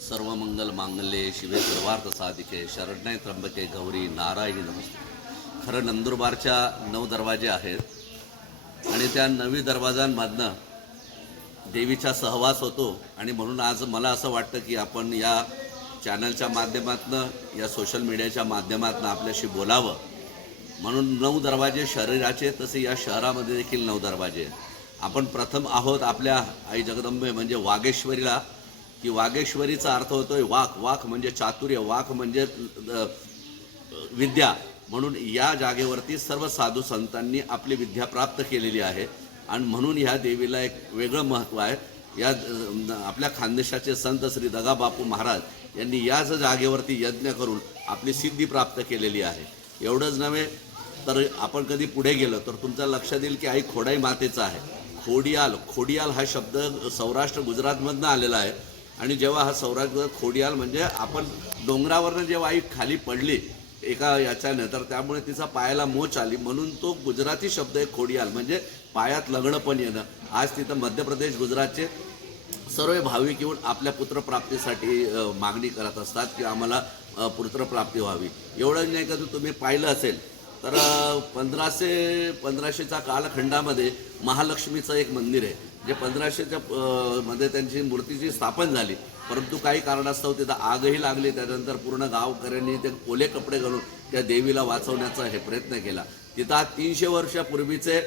सर्व मंगल मांगल्ये शिवे सर्वार्थ साधिके शरण्य त्र्यंबके गौरी नारायणी नमस्ते. खरं नंदुरबारच्या नऊ दरवाजे आहेत आणि त्या नवी दरवाजांमधनं देवीचा सहवास होतो आणि म्हणून आज मला असं वाटतं की आपण या चॅनलच्या माध्यमातनं या सोशल मीडियाच्या माध्यमातनं आपल्याशी बोलावं. म्हणून नऊ दरवाजे शरीराचे तसे या शहरामध्ये देखील नऊ दरवाजे आहेत. आपण प्रथम आहोत आपल्या आई जगदंबे म्हणजे वागेश्वरीला. की वागेश्वरीचा अर्थ होतोय वाक. वाक म्हणजे चातुर्य वाक म्हणजे विद्या. म्हणून या जागेवरती सर्व साधू संतांनी आपली विद्या प्राप्त केलेली आहे. आणि म्हणून ह्या देवीला एक वेगळं महत्त्व आहे. या आपल्या खानदेशाचे संत श्री दगाबापू महाराज यांनी याच जागेवरती यज्ञ करून आपली सिद्धी प्राप्त केलेली आहे. एवढंच नव्हे तर आपण कधी पुढे गेलो तर तुमचं लक्षात येईल की आई खोडाई मातेचा आहे. खोडियाल खोडियाल हा शब्द सौराष्ट्र गुजरातमधनं आलेला आहे. आणि जेव्हा हा सौराष्ट्र खोडियाल म्हणजे आपण डोंगरावरनं जेव्हा आई खाली पडली एका याच्यानं तर त्यामुळे तिचा पायाला मोच आली म्हणून तो गुजराती शब्द आहे खोडियाल म्हणजे पायात लग्न पण येणं. आज तिथं मध्य प्रदेश गुजरातचे सर्व भाविक येऊन आपल्या पुत्रप्राप्तीसाठी मागणी करत असतात की आम्हाला पुत्रप्राप्ती व्हावी. एवढं नाही का जर तुम्ही पाहिलं असेल तर पंधराशे पंधराशेच्या कालखंडामध्ये महालक्ष्मीचं एक मंदिर आहे. जे पंधराशेच्या मध्ये त्यांची मूर्तीची स्थापन झाली. परंतु काही कारणास्तव तिथं आगही लागली. त्यानंतर पूर्ण गावकऱ्यांनी ते ओले कपडे घालून त्या देवीला वाचवण्याचा हे प्रयत्न केला. तिथं तीनशे वर्षापूर्वीचे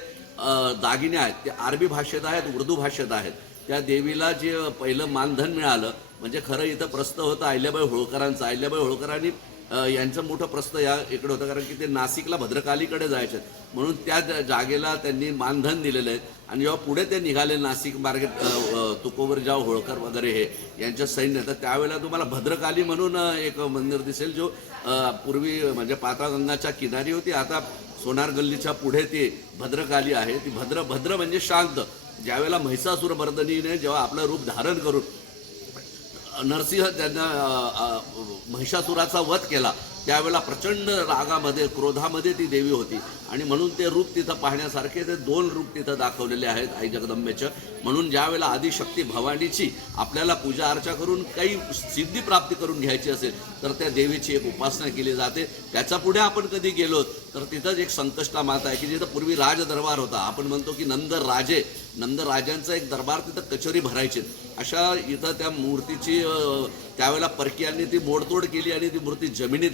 दागिने आहेत. ते अरबी भाषेत आहेत उर्दू भाषेत आहेत. त्या देवीला जे पहिलं मानधन मिळालं म्हणजे खरं इथं प्रस्त होतं अहिल्याबाई होळकरांचं. अहिल्याबाई होळकरांनी यांचं मोठं प्रस्त या इकडे होतं कारण की ते नाशिकला भद्रकालीकडे जायचे म्हणून त्या जागेला त्यांनी मानधन दिलेलं आहे. आणि जेव्हा पुढे ते निघाले नाशिक मार्गे तुकोवर जाव होळकर वगैरे हे यांच्या सैन्य तर त्यावेळेला तुम्हाला भद्रकाली म्हणून एक मंदिर दिसेल जो पूर्वी म्हणजे पाताळगंगाच्या किनारी होती. आता सोनार गल्लीच्या पुढे ती भद्रकाली आहे. ती भद्र भद्र म्हणजे शांत. ज्यावेळेला म्हैसासूर मर्दनीने जेव्हा आपलं रूप धारण करून नरसिंह त्यांना महिषासुराचा वध केला. त्यावेळेला प्रचंड रागामध्ये क्रोधामध्ये ती देवी होती. आणि म्हणून ते रूप तिथं पाहण्यासारखे ते दोन रूप तिथं दाखवलेले आहेत आई जगदंबेचं. म्हणून ज्यावेळेला आदिशक्ती भवानीची आपल्याला पूजा अर्चा करून काही सिद्धी प्राप्ती करून घ्यायची असेल तर त्या देवीची एक उपासना केली जाते. त्याच्या पुढे आपण कधी गेलो तर तिथंच एक संकष्टा माता आहे की जिथं पूर्वी राजदरबार होता. आपण म्हणतो की नंद राजे नंद राजांचा एक दरबार तिथं कचोरी भरायचे. अशा इथं त्या मूर्तीची त्यावेळेला परकीयांनी ती मोडतोड केली आणि ती मूर्ती जमिनीत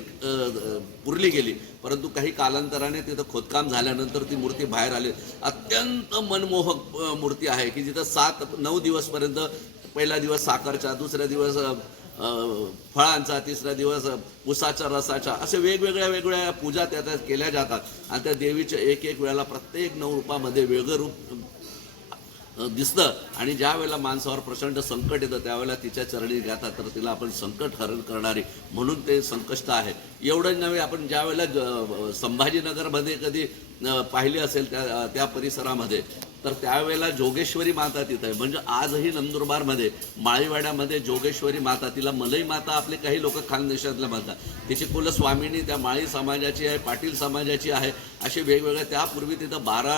पुरली गेली. परंतु काही कालांतराने तिथं खोदकाम झाल्यानंतर ती मूर्ती बाहेर आली. अत्यंत मनमोहक मूर्ती आहे की जिथं सात नऊ दिवसपर्यंत पहिला दिवस साखरचा दुसरा दिवस फळांचा तिसरा दिवस उसाच्या रसाच्या असे वेगवेगळ्या वेगवेगळ्या पूजा त्या त्या केल्या जातात. आणि त्या देवीच्या एक एक वेळेला प्रत्येक नऊ रूपामध्ये वेगळं रूप दिसतं. आणि ज्या वेळेला माणसावर प्रचंड संकट येतं त्यावेळेला तिच्या चरणी जातात. तर तिला आपण संकट हरण करणारी म्हणून ते संकष्ट आहे. एवढंच नव्हे आपण ज्या वेळेला संभाजीनगरमध्ये कधी पाहिले पाहिली असेल त्या त्या परिसरामध्ये तर त्यावेळेला जोगेश्वरी माता तिथं आहे. म्हणजे आजही नंदुरबारमध्ये माळीवाड्यामध्ये जोगेश्वरी माता तिला मलई माता आपले काही लोक खानदेशातल्या म्हणतात. तिची कुलस्वामिनी त्या माळी समाजाची आहे पाटील समाजाची आहे अशी वेगवेगळ्या त्यापूर्वी तिथं बारा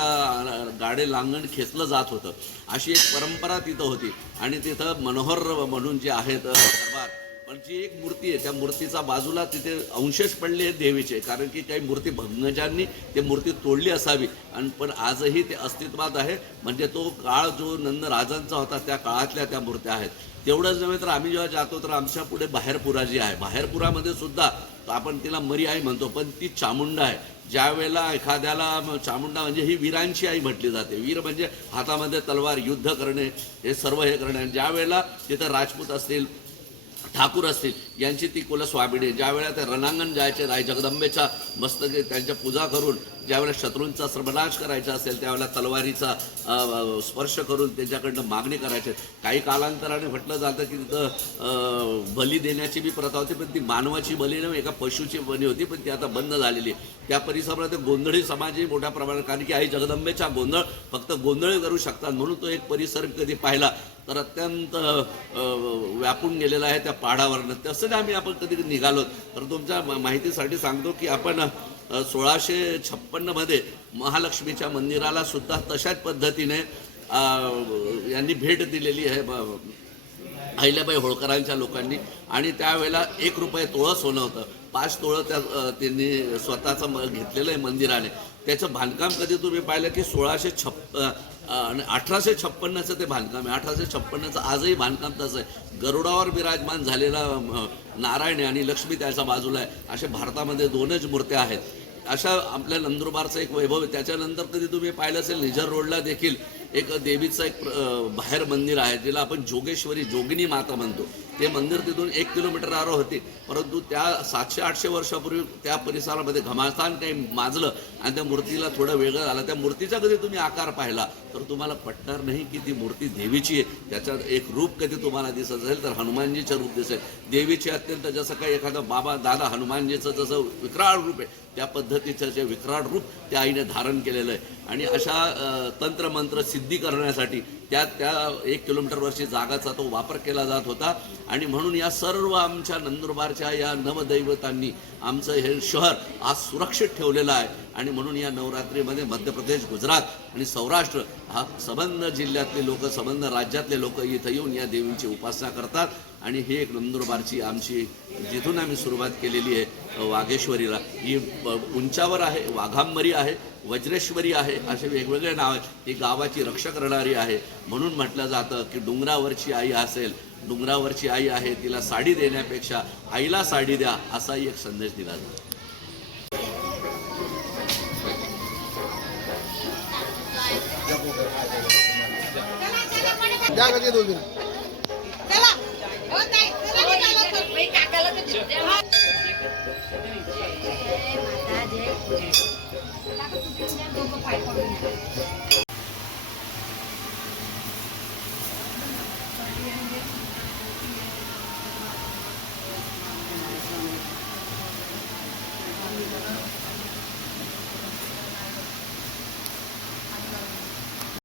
गाडे लांगण खेचलं जात होतं. अशी एक परंपरा तिथं होती. आणि तिथं मनोहर म्हणून जे आहेत दरबार पण जी एक मूर्ती आहे. त्या मूर्तीचा बाजूला तिथे अंशेष पडले आहेत देवीचे. कारण की काही मूर्ती भग्नजांनी ते मूर्ती तोडली असावी. आणि पण आजही ते अस्तित्वात आहे. म्हणजे तो काळ जो नंद राजांचा होता त्या काळातल्या त्या मूर्त्या आहेत. तेवढंच नव्हे तर आम्ही जेव्हा जातो तर आमच्या पुढे बाहेरपुरा जी आहे. बाहेरपुरामध्ये सुद्धा आपण तिला मरी आई म्हणतो. पण ती चामुंडा आहे. ज्या वेळेला एखाद्याला चामुंडा म्हणजे ही वीरांची आई म्हटली जाते. वीर म्हणजे हातामध्ये तलवार युद्ध करणे हे सर्व हे करणे. आणि ज्या वेळेला तिथं राजपूत असतील ठाकूर असतील यांची ती कुलस्वामिनी ज्या वेळेला ते रणांगण जायचे आई जगदंबेच्या मस्तके त्यांच्या पूजा करून ज्यावेळेला शत्रूंचा सर्वनाश करायचा असेल त्यावेळेला तलवारीचा स्पर्श करून त्यांच्याकडनं मागणी करायचे. काही कालांतराने म्हटलं जातं की तिथं बली देण्याची बी प्रथा होती पण ती मानवाची बली नव्हे एका पशुची बली होती पण ती आता बंद झालेली. आहे. त्या परिसरामध्ये गोंधळी समाजही मोठ्या प्रमाणात कारण की आई जगदंबेचा गोंधळ फक्त गोंधळ करू शकतात म्हणून तो एक परिसर कधी पाहिला. तर अत्यंत व्यापून गेलेला आहे त्या पहाडावरनं तसं आम्ही आपण कधी निघालो तर तुमच्या माहितीसाठी सांगतो की आपण सोळाशे छप्पन्नमध्ये महालक्ष्मीच्या मंदिराला सुद्धा तशाच पद्धतीने यांनी भेट दिलेली आहे अहिल्याबाई होळकरांच्या लोकांनी. आणि त्यावेळेला एक रुपये तोळं सोनं होतं. पाच तोळं त्या त्यांनी स्वतःचं म घेतलेलं आहे मंदिराने. त्याचं बांधकाम कधी तुम्ही पाहिलं की सोळाशे छप्प अठराशे छप्पन्नचं ते बांधकाम आहे. अठराशे छप्पन्नचं आजही बांधकाम तसं आहे. गरुडावर विराजमान झालेला नारायण आणि लक्ष्मी त्याच्या बाजूला आहे. असे भारतामध्ये दोनच मूर्त्या आहेत. अशा आपल्या नंदुरबारचं एक वैभव आहे. त्याच्यानंतर कधी तुम्ही पाहिलं असेल निझर रोडला देखील एक देवीचं एक प्र- बाहेर मंदिर आहे ज्याला आपण जोगेश्वरी जोगिनी माता म्हणतो. ते मंदिर तिथून एक किलोमीटर आरो होते. परंतु त्या सातशे आठशे वर्षापूर्वी त्या परिसरामध्ये घमासान काही माजलं आणि त्या मूर्तीला थोडं वेगळं झालं. त्या मूर्तीचा कधी तुम्ही आकार पाहिला तर तुम्हाला पटणार नाही की ती मूर्ती देवीची आहे. त्याच्यात एक रूप कधी तुम्हाला दिसत असेल तर हनुमानजीचं रूप दिसेल. देवीची अत्यंत जसं काही एखादं बाबा दादा हनुमानजीचं जसं विक्राळ रूप आहे त्या पद्धतीचं जे विक्राळ रूप त्या आईने धारण केलेलं आहे. आणि अशा तंत्रमंत्र सिद्धी करण्यासाठी त्या त्या एक किलोमीटरवरची जागाचा तो वापर केला जात होता. आणि म्हणून या सर्व आमच्या नंदुरबारच्या या नवदैवतांनी आमचं हे शहर आज सुरक्षित ठेवलेलं आहे. आणि म्हणून या नवरात्रीमध्ये मध्य प्रदेश गुजरात आणि सौराष्ट्र हा संबंध जिल्ह्यातले लोक संबंध राज्यातले लोक इथं येऊन या देवींची उपासना करतात. आणि ही एक नंदुरबारची आमची जिथून आम्ही सुरुवात केलेली आहे वाघेश्वरीला ही उंचावर आहे वाघांबरी आहे वज्रेश्वरी आहे असे वेगवेगळे नाव आहेत ही गावाची रक्षा करणारी आहे. म्हणून म्हटलं जातं की डोंगरावरची आई असेल डोंगरावरची आई आहे तिला साडी देण्यापेक्षा आईला साडी द्या असाही एक संदेश दिला जातो. दोन माता जय